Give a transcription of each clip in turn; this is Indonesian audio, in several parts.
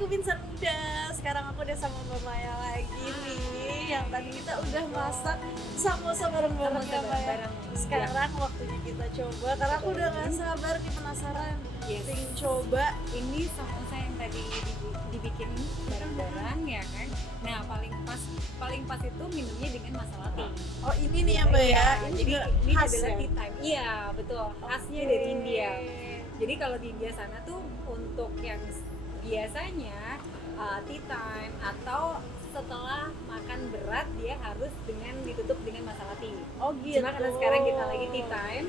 Kubinsan Muda. Sekarang aku udah sama Mbak Maya lagi nih. Yang tadi kita udah masak samosa bareng-bareng ya Mbak ya. Sekarang waktunya kita coba karena aku udah gak sabar nih, penasaran. Pengen coba ini samosa yang tadi dibikin bareng-bareng ya kan. Nah, paling pas itu minumnya dengan masala tea. Oh, ini nih ya Mbak ya. Ini Jadi juga ini khas adalah ya? tea time. Iya, betul. Khasnya dari India. Jadi kalau di India sana tuh untuk yang biasanya tea time atau setelah makan berat dia harus ditutup dengan masala tea. Oh gitu. Cuma karena sekarang kita lagi tea time,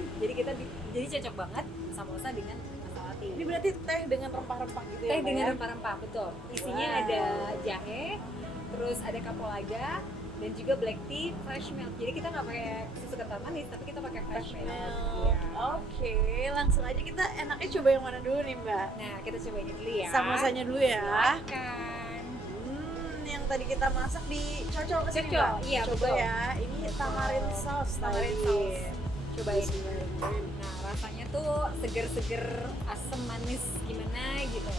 jadi cocok banget samosa dengan masala tea. Ini berarti teh dengan rempah-rempah gitu ya Teh Mbak dengan ya? rempah-rempah, betul. Isinya Wow. ada jahe, terus ada kapulaga, dan juga black tea fresh milk. Jadi kita nggak pakai susu kental manis, tapi kita pakai fresh milk. Iya. Oke, langsung aja kita enaknya coba yang mana dulu nih Mbak? Nah, kita coba ini dulu ya. Samosanya dulu ya. Silakan. Yang tadi kita masak dicocol ke sini Cocol, Mbak. iya, Coba betul. ya. Ini tamarin sauce. Tamarin tadi. saus. Cobain. Bismillahirrahmanirrahim. Nah, rasanya tuh seger-seger, asam manis gimana gitu.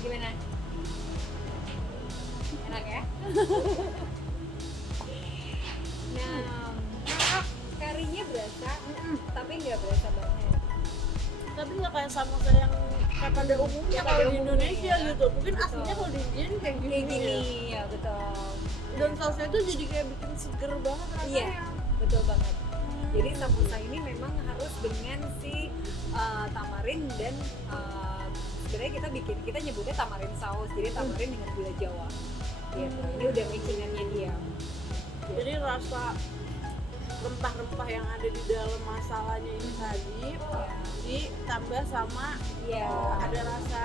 Gimana? Enak ya? Nah, karinya berasa, tapi nggak berasa banget. Tapi nggak kayak samosa yang kayak pada umumnya Ya, kalau pada di umumnya Indonesia ya. gitu. Mungkin Betul. aslinya kalau di India kayak gini. Kayak gini, ya betul. Dan sausnya itu jadi kayak bikin seger banget rasanya. Iya, betul banget. Jadi samosa ini memang harus dengan si tamarin dan sebenarnya kita nyebutnya tamarin saus. Jadi tamarin dengan gula Jawa. Gitu. Ini udah mixingannya dia. Jadi rasa rempah-rempah yang ada di dalam masalahnya ini tadi ditambah sama Iya. ada rasa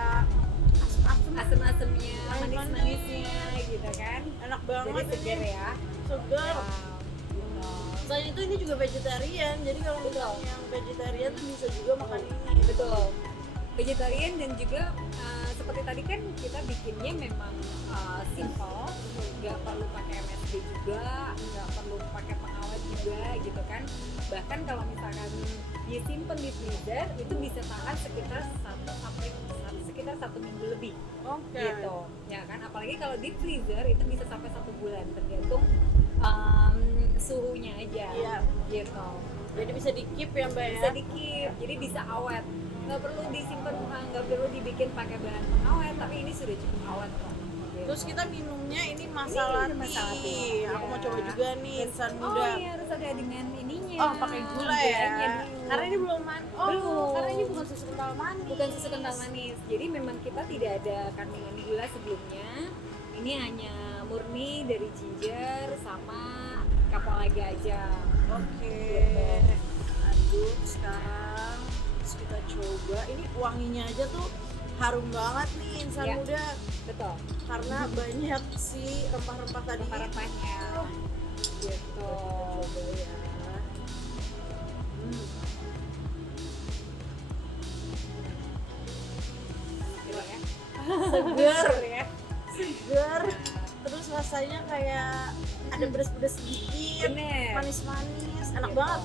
asam-asam, Asem-asemnya, Manis-manis. manis-manisnya gitu kan. enak Jadi banget seger ini, ya. segar. Gitu. Selain itu ini juga vegetarian, jadi kalau misalnya yang vegetarian tuh bisa juga makan ini. Betul. Vegetarian dan juga seperti tadi kan kita bikinnya memang simple, nggak perlu pakai MSG juga, nggak perlu pakai pengawet juga gitu kan. Bahkan kalau misalkan disimpan di freezer itu bisa tahan sekitar 1 minggu lebih Oke. gitu ya kan. Apalagi kalau di freezer itu bisa sampai 1 bulan tergantung suhunya aja. Iya. Gitu. Jadi bisa di keep ya Mbak ya. Bisa di-keep, jadi bisa awet. Nggak perlu disimpan, nggak perlu dibikin pakai bahan pengawet, tapi ini sudah cukup awet kok. Gitu. Terus kita minumnya ini masala Ini masala tea. tea. Aku mau Ya. coba juga nih insan muda. Oh iya, harus ada dengan ininya. Oh, pakai gula ya. Gulanya dulu. Karena ini belum Oh, Belum. karena ini bukan susu kental manis. Bukan susu kental manis. Jadi memang kita tidak ada kandungan gula sebelumnya. Ini hanya murni dari ginger sama kapulaga aja. Oke. Gitu. Aduk sekarang. Terus kita coba. Ini wanginya aja tuh harum banget nih insan Ya. muda. Betul. Karena banyak si rempah-rempah tadi. Rempah-rempahnya. Gitu. Coba ya. Gitu ya. Seger. Ya. Seger. Terus rasanya kayak ada pedes-pedes sedikit. Bener. Manis-manis. Enak Gitu. banget.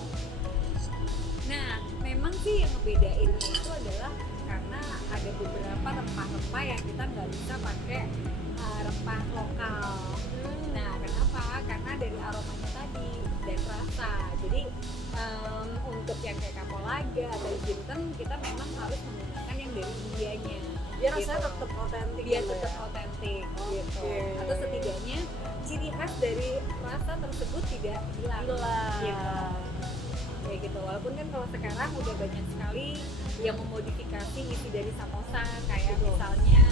Nah, memang sih yang ngebedainnya itu adalah karena ada beberapa rempah-rempah yang kita nggak bisa pakai rempah lokal. Nah, kenapa? Karena dari aromanya tadi dan rasa. Jadi untuk yang kayak kapulaga atau jinten kita memang harus menggunakan yang dari Indianya. Biar rasanya Gitu. tetap otentik. Biar ya, tetap Mbak ya? otentik gitu. Oke. Atau setidaknya ciri khas dari rasa tersebut tidak hilang. Hilang. Gitu. Kayak gitu. Walaupun kan kalau sekarang udah banyak sekali yang memodifikasi isi dari samosa kayak Betul. misalnya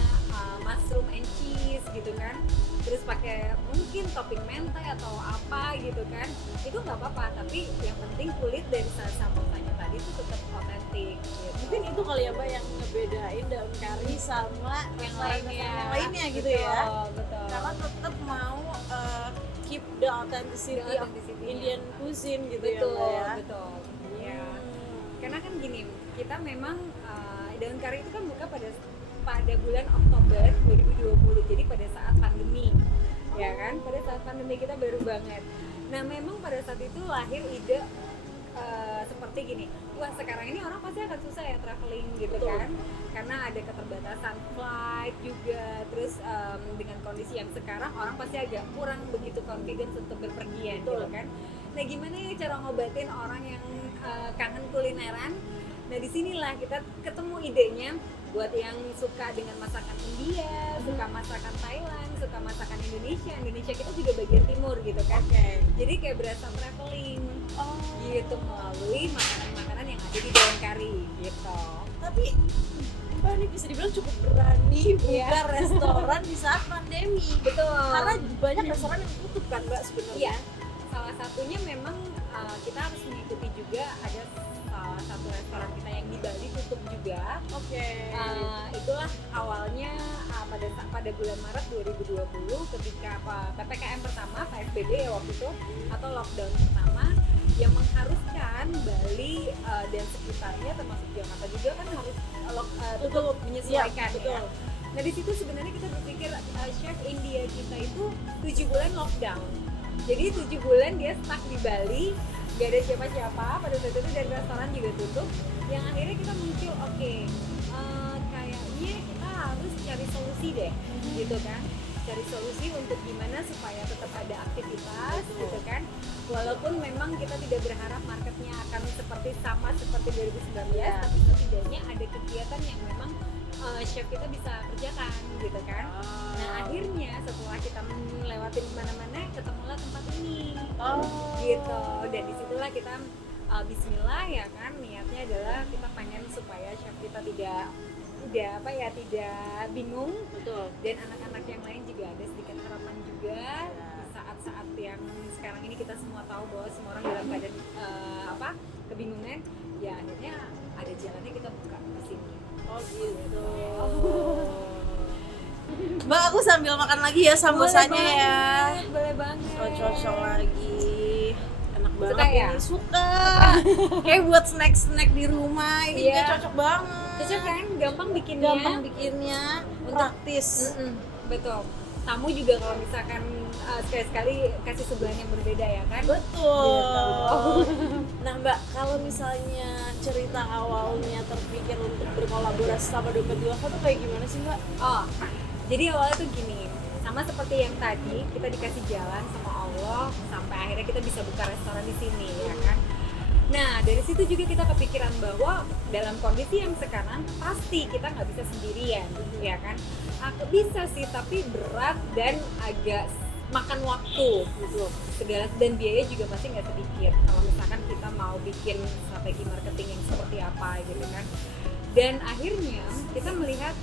mushroom and cheese gitu kan. Terus pakai mungkin topping mentai atau apa gitu kan. Itu nggak apa-apa, tapi yang penting kulit dari samosanya tadi itu tetap otentik gitu. Mungkin itu kali ya Mbak yang ngebedain daun kari sama yang rasa lainnya. yang lainnya gitu Betul, ya. Betul. Karena tetap mau keep the authenticity The of authenticity-nya. Indian cuisine gitu Betul, ya Mbak ya. betul. Ya. Karena kan gini, kita memang daun kari itu kan buka pada bulan Oktober 2020, jadi pada saat pandemi, ya kan? Pada saat pandemi kita baru banget. Nah, memang pada saat itu lahir ide seperti gini, wah sekarang ini orang pasti akan susah ya traveling gitu. Betul. Kan, karena ada keterbatasan flight juga, terus dengan kondisi yang sekarang orang pasti agak kurang begitu confidence untuk berpergian. Betul. Gitu kan. Nah gimana ya cara ngobatin orang yang kangen kulineran? Nah disinilah kita ketemu idenya buat yang suka dengan masakan India, suka masakan Thailand, suka masakan Indonesia kita juga bagian timur gitu kan. Jadi kayak berasa traveling gitu melalui makanan-makanan yang ada di Dewan Kari gitu. Tapi Mbak ini bisa dibilang cukup berani buka restoran di saat pandemi. Betul. Karena banyak restoran yang tutup kan Mbak sebenarnya. Iya. Salah satunya memang kita harus mengikuti juga, ada salah satu restoran kita yang di Bali tutup juga. Itulah awalnya pada bulan Maret 2020 ketika PPKM pertama, PSBB ya waktu itu, atau lockdown pertama yang mengharuskan Bali dan sekitarnya termasuk Jakarta juga kan harus tutup menyesuaikan. Betul. Nah di situ sebenarnya kita berpikir chef India kita itu 7 bulan lockdown. Jadi 7 bulan dia stuck di Bali, gak ada siapa-siapa pada saat itu, dan restoran juga tutup. Yang akhirnya kita muncul, kayaknya kita harus cari solusi deh, gitu kan. Cari solusi untuk gimana supaya tetap ada aktivitas, gitu kan. Walaupun memang kita tidak berharap marketnya akan sama seperti 2019, tapi setidaknya ada kegiatan yang memang chef kita bisa kerjakan gitu kan. Nah akhirnya setelah kita melewatin mana-mana, ketemulah tempat ini gitu, dan disitulah kita Bismillah ya kan, niatnya adalah kita pengen supaya chef kita tidak bingung. Betul. Dan anak-anak yang lain juga ada sedikit harapan juga di saat-saat yang sekarang ini kita semua tahu bahwa semua orang dalam keadaan kebingungan, ya akhirnya ada jalannya kita buka di sini. Gitu. Mbak, aku sambil makan lagi ya sambosanya ya. Boleh banget. Cocok lagi. Enak banget Suka ya? ini, suka. Kayak buat snack-snack di rumah ini kayak cocok banget. Cocok kan? Gampang bikinnya. Praktis. Betul. Tamu juga kalau misalkan sekali-sekali kasih sebelah yang berbeda ya kan? Betul. Nah Mbak, kalau misalnya cerita awalnya terpikir untuk berkolaborasi sama Dompet Diwafa tuh kayak gimana sih Mbak? Jadi awalnya tuh gini, sama seperti yang tadi, kita dikasih jalan sama Allah sampai akhirnya kita bisa buka restoran di sini ya kan. Nah dari situ juga kita kepikiran bahwa dalam kondisi yang sekarang pasti kita nggak bisa sendirian ya kan. Aku bisa sih, tapi berat dan agak makan waktu gitu. Segala dan biaya juga pasti nggak sedikit kalau misalkan kita mau bikin strategi marketing yang seperti apa gitu kan. Dan akhirnya kita melihat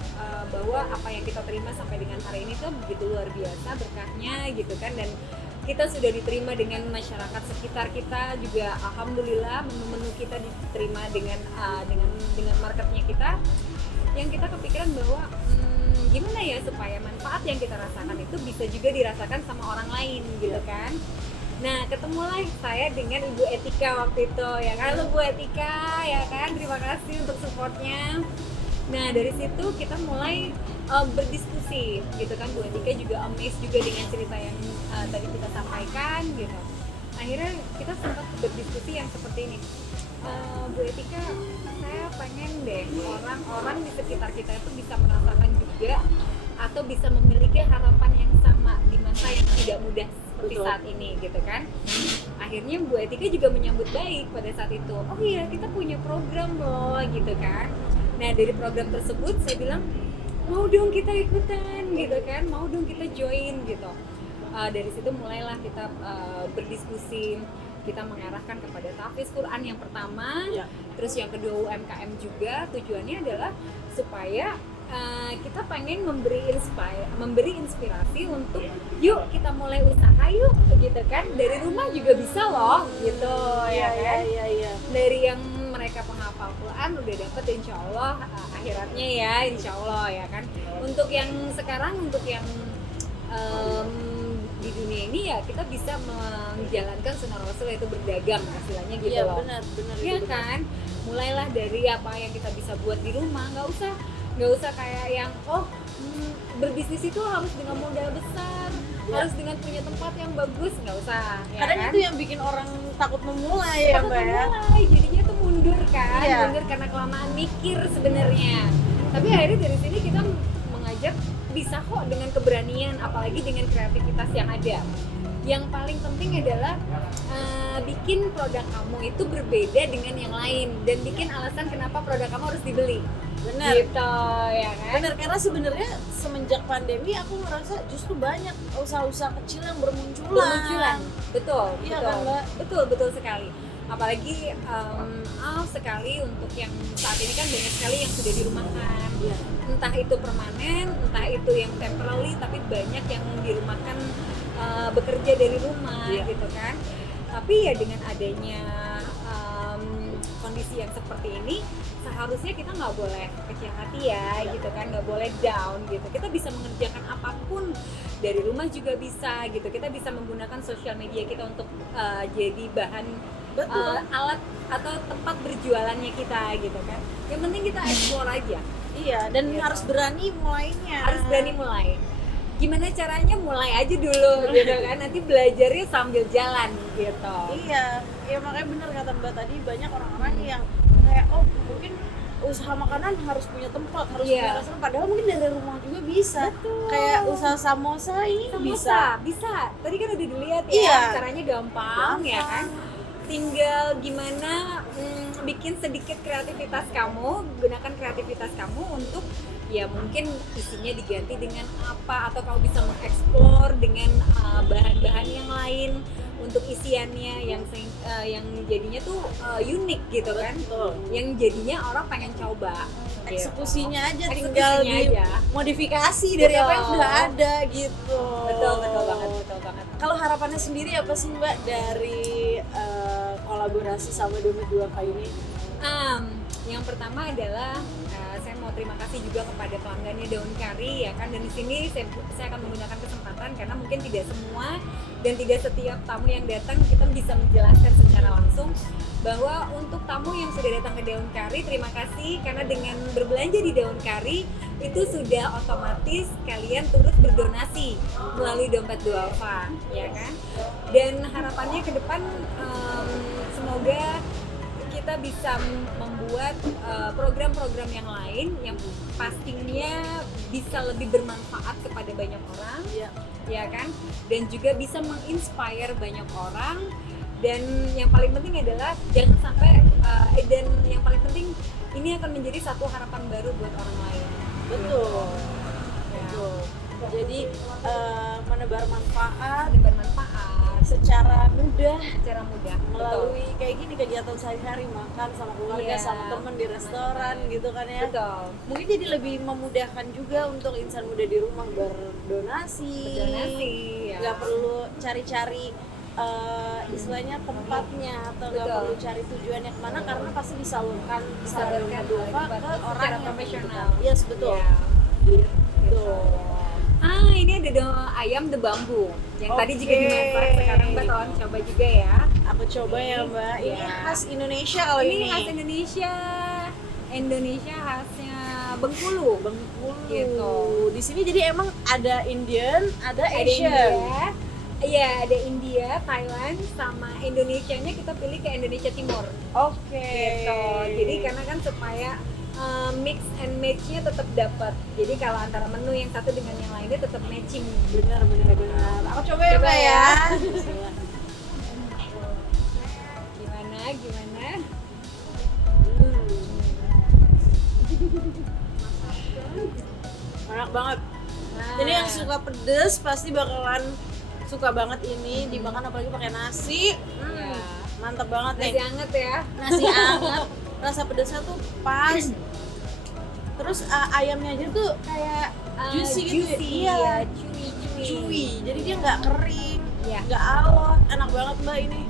bahwa apa yang kita terima sampai dengan hari ini tuh begitu luar biasa berkahnya gitu kan, dan kita sudah diterima dengan masyarakat sekitar kita juga, alhamdulillah menu-menu kita diterima dengan marketnya kita, yang kita kepikiran bahwa gimana ya supaya manfaat yang kita rasakan itu bisa juga dirasakan sama orang lain gitu kan. Nah ketemulah saya dengan Ibu Etika waktu itu ya kan. Halo Bu Etika ya kan, terima kasih untuk supportnya. Nah dari situ kita mulai berdiskusi gitu kan. Bu Etika juga amazed juga dengan cerita yang tadi kita sampaikan gitu. Akhirnya kita sempat berdiskusi yang seperti ini. Bu Etika, saya pengen deh orang-orang di sekitar kita itu bisa merasakan juga atau bisa memiliki harapan yang sama di masa yang tidak mudah seperti saat ini gitu kan. Akhirnya Bu Etika juga menyambut baik pada saat itu. Oh iya, kita punya program loh gitu kan. Nah dari program tersebut saya bilang, mau dong kita ikutan gitu kan, mau dong kita join gitu. Dari situ mulailah kita berdiskusi, kita mengarahkan kepada tahfiz Quran yang pertama, terus yang kedua UMKM juga. Tujuannya adalah supaya kita pengen memberi inspirasi untuk yuk kita mulai usaha yuk gitu kan, dari rumah juga bisa loh gitu ya kan. Dari yang mereka penghafal Quran udah dapet insya Allah akhiratnya ya insya Allah ya kan. Untuk yang sekarang, untuk yang di dunia ini ya kita bisa menjalankan sunnah Rasul, yaitu berdagang istilahnya gitu loh. Benar ya kan. Mulailah dari apa yang kita bisa buat di rumah, nggak usah kayak yang berbisnis itu harus dengan modal besar, harus dengan punya tempat yang bagus, nggak usah ya. Kadang kan? itu yang bikin orang takut memulai ya Mbak ya. Jadinya tuh mundur kan, Iya. mundur karena kelamaan mikir sebenarnya. Tapi akhirnya dari sini kita mengajar bisa kok dengan keberanian, apalagi dengan kreativitas yang ada. Yang paling penting adalah bikin produk kamu itu berbeda dengan yang lain dan bikin alasan kenapa produk kamu harus dibeli. Benar. Gitu ya kan? Benar, karena sebenarnya semenjak pandemi aku ngerasa justru banyak usaha-usaha kecil yang bermunculan. Betul, Iya betul. kan, Mbak? Betul sekali. Apalagi maaf sekali untuk yang saat ini kan banyak sekali yang sudah dirumahkan. Iya. Entah itu permanen, entah itu yang temporary, tapi banyak yang dirumahkan bekerja dari rumah Iya. gitu kan. Tapi ya dengan adanya kondisi yang seperti ini, seharusnya kita nggak boleh kecil hati ya, gitu kan, nggak boleh down gitu. Kita bisa mengerjakan apapun dari rumah juga bisa gitu. Kita bisa menggunakan sosial media kita untuk jadi bahan Betul. alat atau tempat berjualannya kita gitu kan. Yang penting kita explore aja. Iya, dan Gitu. harus berani mulainya. Harus berani mulai. Gimana caranya, mulai aja dulu gitu kan. Nanti belajarnya sambil jalan gitu. Iya, ya makanya bener kata Mbak tadi, banyak orang-orang yang kayak oh mungkin usaha makanan harus punya tempat, harus Iya. punya restoran, padahal mungkin dari rumah juga bisa. Betul. Kayak usaha samosa ini bisa. bisa. Tadi kan udah dilihat ya, Iya. caranya gampang ya kan. Tinggal gimana bikin sedikit kreativitas kamu, gunakan kreativitas kamu untuk ya mungkin isinya diganti dengan apa, atau kamu bisa mengeksplor dengan bahan-bahan yang lain untuk isiannya yang jadinya tuh unik gitu kan, Betul. yang jadinya orang pengen coba. Eksekusinya aja Eksekusinya tinggal aja. dimodifikasi dari apa yang Betul. udah ada gitu. Betul banget. Kalau harapannya sendiri apa sih Mbak dari kolaborasi sama Dompet Duafa ini? Yang pertama adalah saya mau terima kasih juga kepada pelanggannya Daun Kari ya kan, dan di sini saya akan menggunakan kesempatan karena mungkin tidak semua dan tidak setiap tamu yang datang kita bisa menjelaskan secara langsung bahwa untuk tamu yang sudah datang ke Daun Kari, terima kasih karena dengan berbelanja di Daun Kari itu sudah otomatis kalian turut berdonasi melalui Dompet Duafa ya kan, dan harapannya ke depan semoga kita bisa membuat program-program yang lain yang pastinya bisa lebih bermanfaat kepada banyak orang, Iya. ya kan, dan juga bisa menginspire banyak orang, dan yang paling penting adalah jangan sampai dan yang paling penting ini akan menjadi satu harapan baru buat orang lain. Betul. Ya. Betul. Jadi menebar manfaat Dan bermanfaat secara mudah secara mudah. melalui kayak gini kegiatan sehari-hari, makan sama keluarga, Iya. sama temen di restoran gitu kan ya. Betul. Mungkin jadi lebih memudahkan juga untuk insan muda di rumah berdonasi. Berdonasi, ya. Nggak perlu cari-cari istilahnya tempatnya atau nggak Betul. perlu cari tujuannya kemana, karena pasti disalurkan sama Disalurkan Dompet Duafa oleh ke secara orang yang profesional. membutuhkan. Yes, betul. Ya. Gitu. Ini ada ayam the bambu yang tadi juga Oke. dimasak. Sekarang Mbak tolong coba juga ya. Aku coba ya Mbak. Ini Iya. khas Indonesia kalau Ini ini. khas Indonesia khasnya Bengkulu. Bengkulu. Gitu. Di sini jadi emang ada Indian, ada Ada Asian. India, iya ada India, Thailand, sama Indonesianya kita pilih ke Indonesia Timur. Oke. Gitu. Jadi karena kan supaya mix and match-nya tetap dapat. Jadi kalau antara menu yang satu dengan yang lainnya tetap matching. Benar. Aku coba ya Coba Mbak ya. ya. Gimana? Enak banget. Nah, Jadi yang suka pedes pasti bakalan suka banget ini, dimakan apalagi pakai nasi. ya. Mantap banget nih. Nasi anget ya. Nasi anget, rasa pedesnya tuh pas. Terus ayamnya aja tuh kayak juicy gitu. ya, Iya, chewy. chewy. Jadi dia nggak kering, Ya. nggak alot. Enak banget Mbak ini.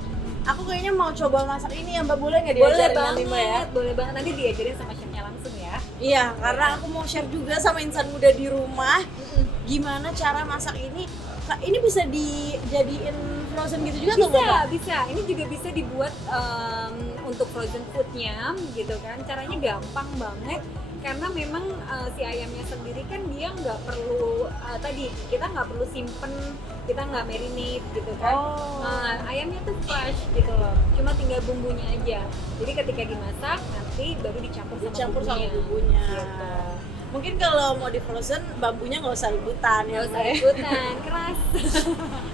Aku kayaknya mau coba masak ini ya Mbak, boleh nggak Boleh diajarin banget, nanti Mbak ya? boleh banget. Nanti diajarin sama chefnya langsung ya. Iya, karena aku mau share juga sama insan muda di rumah gimana cara masak ini. Ini bisa dijadiin frozen gitu juga tuh Mbak? Bisa. Ini juga bisa dibuat untuk frozen foodnya gitu kan, caranya gampang banget karena memang si ayamnya sendiri kan dia nggak perlu tadi kita nggak perlu simpen, kita nggak marinate gitu kan. Ayamnya tuh fresh gitu loh, cuma tinggal bumbunya aja. Jadi ketika dimasak nanti baru dicampur sama bumbunya. Gitu. Mungkin kalau mau di frozen bambunya nggak usah ikutan ya, Nggak usah ikutan, keras.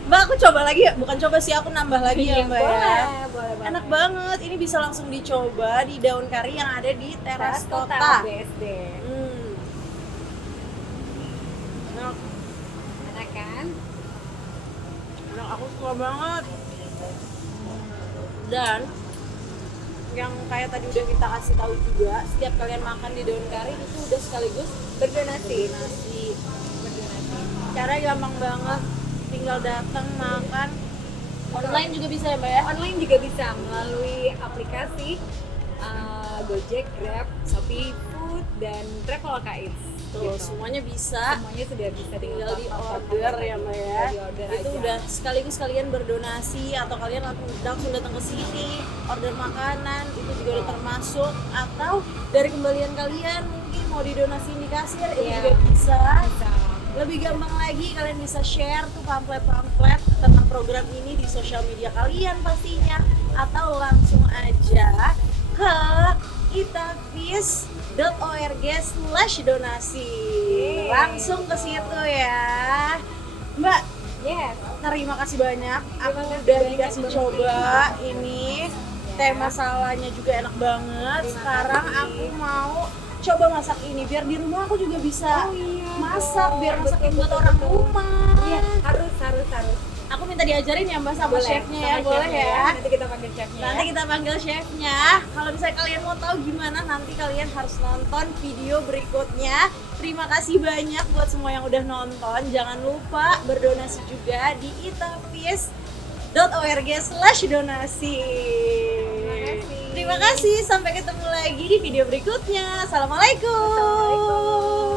Mbak, aku coba lagi ya, bukan coba sih, aku nambah lagi ya Mbak ya. Boleh banget. Enak banget, ini bisa langsung dicoba di daun kari yang ada di teras kota. BSD. Enak, Enak kan? enak, aku suka banget. Dan yang kayak tadi udah kita kasih tahu juga, setiap kalian makan di daun kari itu udah sekaligus Berdonasi. Cara gampang banget, tinggal datang makan. Online juga bisa ya Mbak ya? Online juga bisa melalui aplikasi Gojek, Grab, Shopee Food, dan Traveloka Eats. Tuh, Gitu. semuanya bisa. Semuanya sudah bisa Tinggal di order ya Mbak ya. Itu udah sekaligus kalian berdonasi atau kalian langsung datang ke sini order makanan, itu juga udah termasuk. Atau dari kembalian kalian mungkin mau didonasiin di kasir, itu Iya. juga bisa. bisa. Lebih gampang lagi kalian bisa share tuh pamflet-pamflet tentang program ini di sosial media kalian pastinya, atau langsung aja ke itavis.org/donasi. Langsung ke situ ya. Mbak, Yes. terima kasih banyak. Aku kasih udah banyak dikasih Mbak coba Putri. ini. Teh masalahnya juga enak banget. Sekarang aku mau coba masak ini biar di rumah aku juga bisa masak, biar masakin buat orang rumah. Iya, harus. Aku minta diajarin ya Mbak sama chefnya ya, sama boleh chefnya ya. Nanti kita panggil chefnya. Nanti kita panggil chefnya. Kalau misalnya kalian mau tahu gimana, nanti kalian harus nonton video berikutnya. Terima kasih banyak buat semua yang udah nonton. Jangan lupa berdonasi juga di itavis.org/donasi. Terima kasih. Sampai ketemu lagi di video berikutnya. Assalamualaikum.